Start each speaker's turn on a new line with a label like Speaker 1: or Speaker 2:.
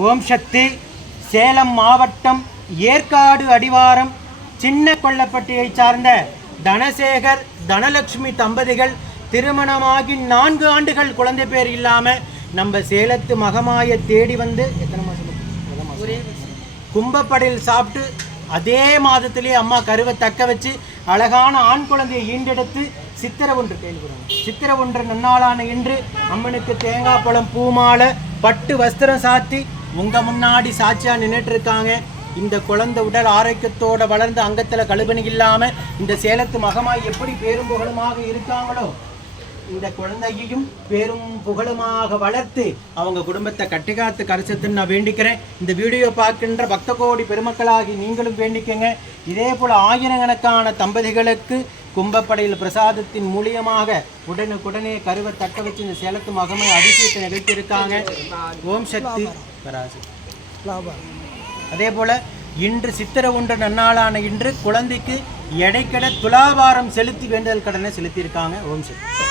Speaker 1: ஓம் சக்தி சேலம் மாவட்டம் ஏற்காடு அடிவாரம் சின்ன கொல்லப்பட்டியை சார்ந்த தனசேகர் தனலட்சுமி தம்பதிகள் திருமணமாகி நான்கு ஆண்டுகள் குழந்தை பேர் இல்லாம நம்ம சேலத்து மகமாய தேடி வந்து எத்தனை மாசம் முத மாசம்? கும்பப்படையில் சாப்பிட்டு அதே மாதத்திலே அம்மா கருவை தக்க வச்சு அழகான ஆண் குழந்தையை ஈண்டெடுத்து சித்திரை ஒன்று கேள்விப்படுறாங்க சித்திரை ஒன்று நன்னாளான இன்று அம்மனுக்கு தேங்காய் பழம் பூமாலை பட்டு வஸ்திரம் சாத்தி உங்கள் முன்னாடி சாட்சியாக நின்றுட்டு இருக்காங்க இந்த குழந்தை உடல் ஆரோக்கியத்தோட வளர்ந்து அங்கத்தில் கழுபணி இல்லாமல் இந்த சேலத்து மகமாய் எப்படி பேரும் புகழுமாக இருக்காங்களோ இந்த குழந்தையையும் பேரும் புகழுமாக வளர்த்து அவங்க குடும்பத்தை கட்டிக்காத்து கரிசத்துன்னு நான் வேண்டிக்கிறேன். இந்த வீடியோ பார்க்கின்ற பக்த கோடி பெருமக்களாகி நீங்களும் வேண்டிக்கங்க. இதே போல் ஆயிரக்கணக்கான தம்பதிகளுக்கு கும்பப்படையில் பிரசாதத்தின் மூலியமாக உடனுக்குடனே கருவை தக்க வச்சு இந்த சேலத்து மகமை அதிசயத்தை நிகழ்த்தியிருக்காங்க. ஓம் சக்தி. பராசக்தி. அதே போல இன்று சித்திரை ஒன்று நன்னாளான இன்று குழந்தைக்கு எடைக்கட துலாபாரம் செலுத்தி வேண்டுதல் கடனை செலுத்தியிருக்காங்க ஓம் சக்தி